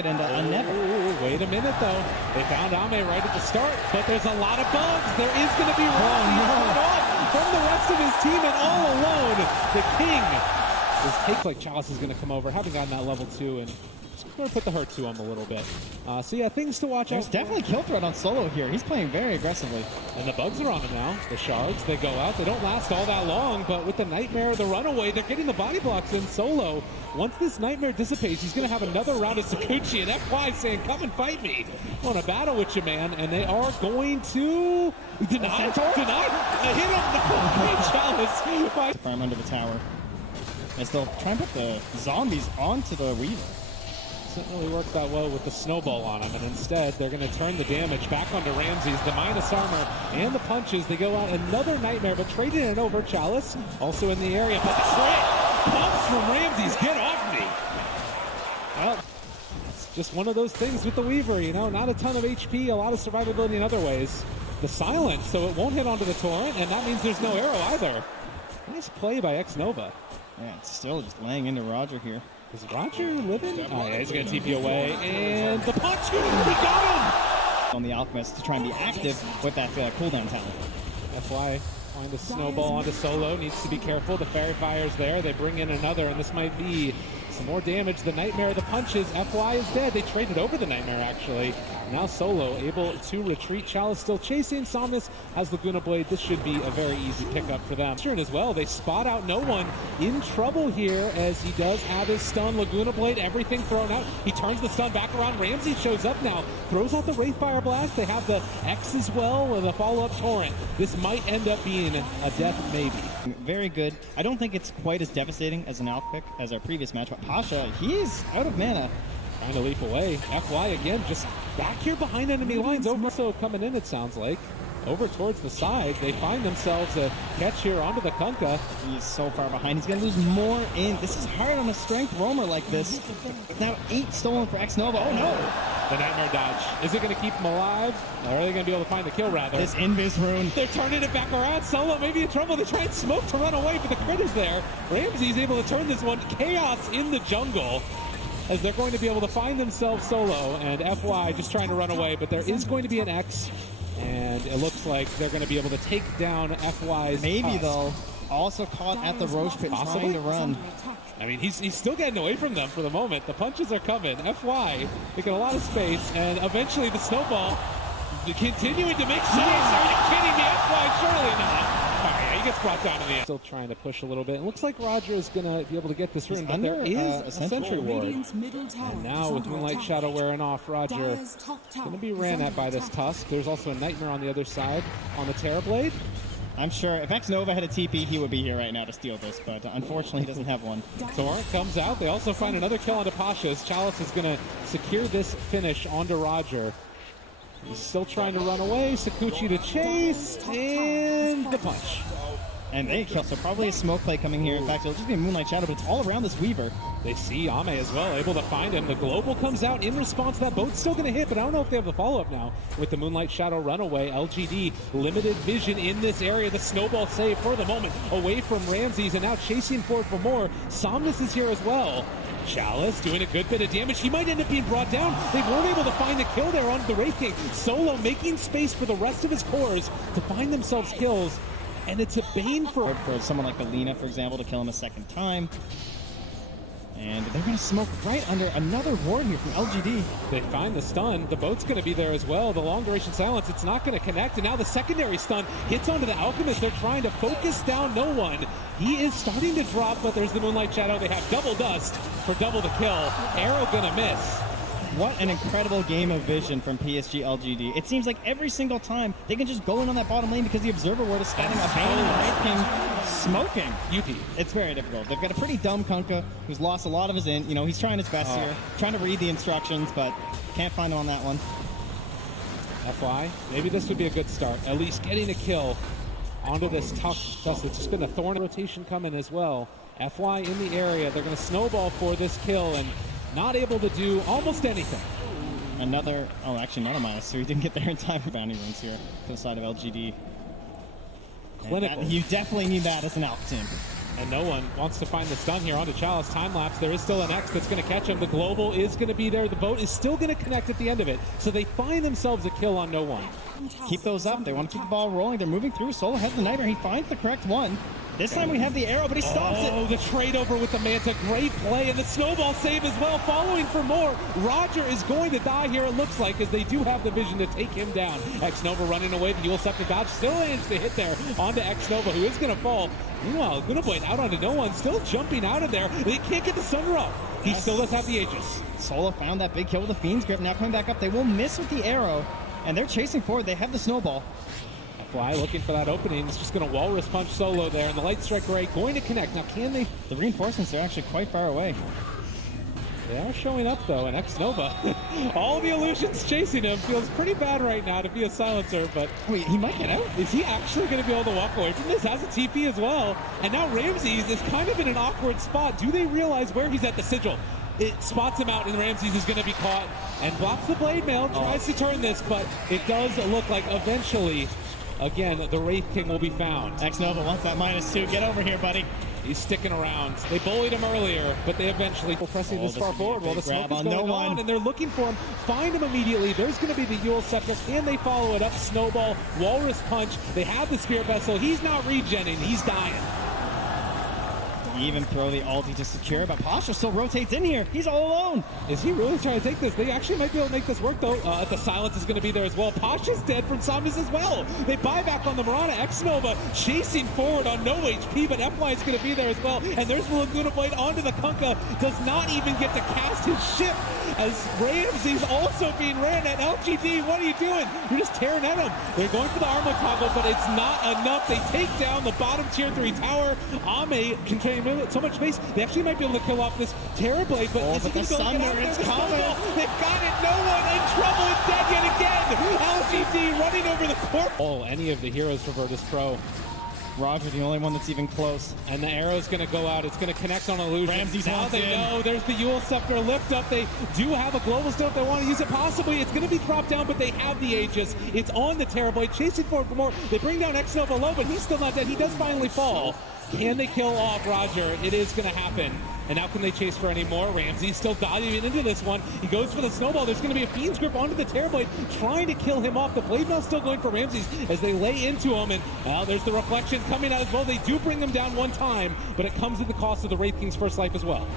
could end up on never. Wait a minute, though. They found Ame right at the start, but there's a lot of bugs. There is going to be off from the rest of his team, and all alone, the king. His take like Chalice is going to come over. Haven't gotten that level 2, and it's going to put the hurt to him a little bit. So yeah, things to watch out. There's definitely kill threat on Solo here. He's playing very aggressively. And the bugs are on him now. The shards, they go out. They don't last all that long, but with the Nightmare, the runaway, they're getting the body blocks in. Solo, once this Nightmare dissipates, he's going to have another round of Sakuchi and FY saying, come and fight me. I want to battle with you, man. And they are going to deny. Hit him. Chalice. Farm under the tower. As they'll try and put the zombies onto the Weaver. Doesn't really work that well with the snowball on him, and instead they're going to turn the damage back onto Ramses. The minus armor and the punches, they go out another Nightmare, but trading it over. Chalice also in the area, but the trade comes from Ramses. Get off me! Well, it's just one of those things with the Weaver, you know, not a ton of HP, a lot of survivability in other ways. The silence, so it won't hit onto the torrent, and that means there's no arrow either. Nice play by X-Nova. Yeah, it's still just laying into Roger here. Is Roger living? Oh yeah, he's going to TP away, and the punch, he got him! On the Alchemist to try and be active with that cooldown talent. FY find a snowball onto Solo, needs to be careful. The Fairy Fire's there, they bring in another, and this might be some more damage. The Nightmare, the punches, FY is dead. They traded over the Nightmare, actually. Now Solo able to retreat. Chalice still chasing. Somnus has Laguna Blade. This should be a very easy pickup for them. As well, they spot out no one in trouble here as he does have his stun. Laguna Blade, everything thrown out. He turns the stun back around. Ramsey shows up now, throws out the Wraith Fire Blast. They have the X as well with a follow-up torrent. This might end up being a death maybe. Very good. I don't think it's quite as devastating as an Alch pick as our previous match, but Pasha, he's out of mana. Trying to leap away. FY again, just back here behind enemy lines. Over so coming in, it sounds like. Over towards the side. They find themselves a catch here onto the Kunkka. He's so far behind. He's going to lose more in. This is hard on a strength roamer like this. Now 8 stolen for X-Nova. Oh no! The Nightmare dodge. Is it going to keep him alive? Or are they going to be able to find the kill rather? This Invis rune. They're turning it back around. Solo maybe in trouble. They try and smoke to run away, but the crit is there. Ramsey's able to turn this one. Chaos in the jungle, as they're going to be able to find themselves Solo, and FY just trying to run away, but there is going to be an X, and it looks like they're going to be able to take down FY's Maybe tusk. Though, also caught at the Roche pit trying to run. I mean, he's still getting away from them for the moment. The punches are coming. FY taking a lot of space, and eventually the snowball continuing to make sense. Are you kidding me? FY, surely not. He gets brought down to the end. Still trying to push a little bit. It looks like Roger is going to be able to get this rune, but there is a Sentry Ward. And now with Moonlight Shadow wearing off, Roger going to be ran at by this Tusk. There's also a Nightmare on the other side on the Terrorblade. I'm sure if X-Nova had a TP, he would be here right now to steal this, but unfortunately he doesn't have one. Torrent comes out. They also find another kill onto Pasha's. Chalice is going to secure this finish onto Roger. He's still trying to run away. Sakuchi to chase, and the punch. And they kill, so probably a smoke play coming here. In fact, it'll just be a Moonlight Shadow, but it's all around this Weaver. They see Ame as well, able to find him. The Global comes out in response to that. Boat's still going to hit, but I don't know if they have the follow-up now with the Moonlight Shadow runaway. LGD, limited vision in this area. The snowball save for the moment away from Ramses, and now chasing forward for more. Somnus is here as well. Chalice doing a good bit of damage. He might end up being brought down. They weren't able to find the kill there on the Wraith King. Solo making space for the rest of his cores to find themselves kills. And it's a bane for someone like Alina, for example, to kill him a second time. And they're going to smoke right under another ward here from LGD. They find the stun. The boat's going to be there as well. The long duration silence, it's not going to connect. And now the secondary stun hits onto the Alchemist. They're trying to focus down no one. He is starting to drop, but there's the Moonlight Shadow. They have double dust for double the kill. Arrow going to miss. What an incredible game of vision from PSG LGD. It seems like every single time they can just go in on that bottom lane because the Observer Ward is standing up and smoking. UP. It's very difficult. They've got a pretty dumb Kunkka who's lost a lot of his int. You know, he's trying his best here, trying to read the instructions, but can't find him on that one. FY, maybe this would be a good start. At least getting a kill onto this tough dust. It's just been a thorn rotation coming as well. FY in the area. They're going to snowball for this kill and not able to do almost anything. Another, oh, actually not a minus 3. Didn't get there in time for bounty runes here to the side of LGD. Clinical. You definitely need that as an Alpha team. And no one wants to find the stun here onto Chalice. Time lapse. There is still an X that's going to catch him. The global is going to be there. The boat is still going to connect at the end of it. So they find themselves a kill on no one. Keep those up. They want to keep the ball rolling. They're moving through. Solo has the Nightmare. He finds the correct one. This time we have the arrow, but he stops it. Oh, the trade over with the Manta. Great play, and the snowball save as well. Following for more. Roger is going to die here, it looks like, as they do have the vision to take him down. X-Nova running away. The Yule Scepter dodge still managed to hit there onto X-Nova, who is going to fall. Meanwhile, Gunaboy out onto no one, still jumping out of there. They can't get the Sunderer up. He still does have the Aegis. Solo found that big kill with the Fiend's Grip. Now coming back up. They will miss with the arrow, and they're chasing forward. They have the snowball. Fly looking for that opening. It's just going to walrus punch Solo there, and the Light Strike Ray going to connect. Now, can they? The reinforcements are actually quite far away. They are showing up, though, and X-Nova, all the illusions chasing him. Feels pretty bad right now to be a silencer, but... Wait, he might get out? Is he actually going to be able to walk away from this? Has a TP as well. And now Ramses is kind of in an awkward spot. Do they realize where he's at? The sigil? It spots him out, and Ramses is going to be caught and blocks the blade mail, tries to turn this, but it does look like eventually... Again, the Wraith King will be found. X-Nova wants that -2. Get over here, buddy. He's sticking around. They bullied him earlier, but they eventually pressing this far forward while the smoke is going on, and they're looking for him. Find him immediately. There's going to be the Yule Scepter. Can they follow it up? Snowball, Walrus Punch. They have the Spirit Vessel. He's not regenning. He's dying. Even throw the ulti to secure, but Pasha still rotates in here. He's all alone. Is he really trying to take this? They actually might be able to make this work, though. The silence is going to be there as well. Pasha's dead from zombies as well. They buy back on the Mirana. X-Nova chasing forward on no HP, but FY is going to be there as well. And there's the Laguna Blade onto the Kunkka. Does not even get to cast his ship, as Ramsey's also being ran at. LGD, what are you doing? You're just tearing at him. They're going for the armor toggle, but it's not enough. They take down the bottom tier 3 tower. Ame containing so much space. They actually might be able to kill off this Terror Blade, but is he going to get out there? They've got it. No one in trouble. It's dead yet again. LGD running over the court. Oh, any of the heroes for Virtus.pro. Roger, the only one that's even close. And the arrow's going to go out. It's going to connect on Illusion. Ramses now they know. There's the Yule Scepter lift up. They do have a global still if they want to use it. Possibly it's going to be dropped down, but they have the Aegis. It's on the Terror Blade. Chasing forward for more. They bring down X-Nova low, but he's still not dead. He does finally fall. Can they kill off Roger? It is going to happen. And now can they chase for any more? Ramsey still diving into this one. He goes for the snowball. There's going to be a Fiend's Grip onto the Terror Blade, trying to kill him off. The blade mail still going for Ramses as they lay into him. And there's the reflection coming out as well. They do bring them down one time, but it comes at the cost of the Wraith King's first life as well.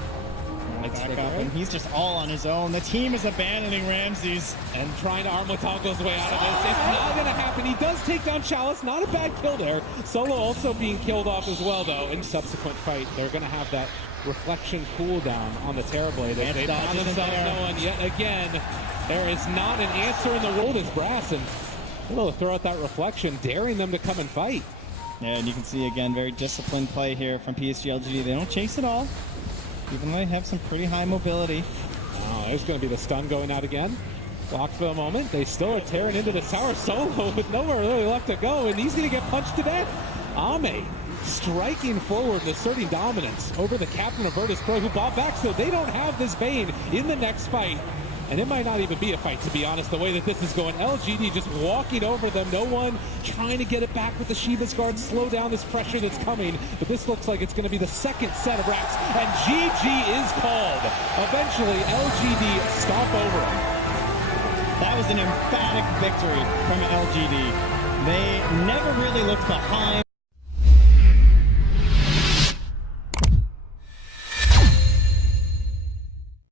Back up, and he's just all on his own. The team is abandoning Ramses and trying to armor toggle his way out of this. It's not going to happen. He does take down Chalice. Not a bad kill there. Solo also being killed off as well, though. In subsequent fight, they're going to have that reflection cooldown on the Terror Blade. They found themselves no one yet again. There is not an answer in the world as Brass, and able to throw out that reflection, daring them to come and fight. Yeah, and you can see again, very disciplined play here from PSG LGD. They don't chase at all, even though they have some pretty high mobility. Oh, there's going to be the stun going out again. Blocked for the moment. They still are tearing into the tower. Solo with nowhere really left to go, and he's going to get punched to death. Ame striking forward and asserting dominance over the captain of Virtus.pro, who bought back, so they don't have this Bane in the next fight. And it might not even be a fight, to be honest, the way that this is going. LGD just walking over them. No one trying to get it back with the Shiva's Guard, slow down this pressure that's coming. But this looks like it's going to be the second set of racks. And GG is called. Eventually, LGD stop over them. That was an emphatic victory from LGD. They never really looked behind.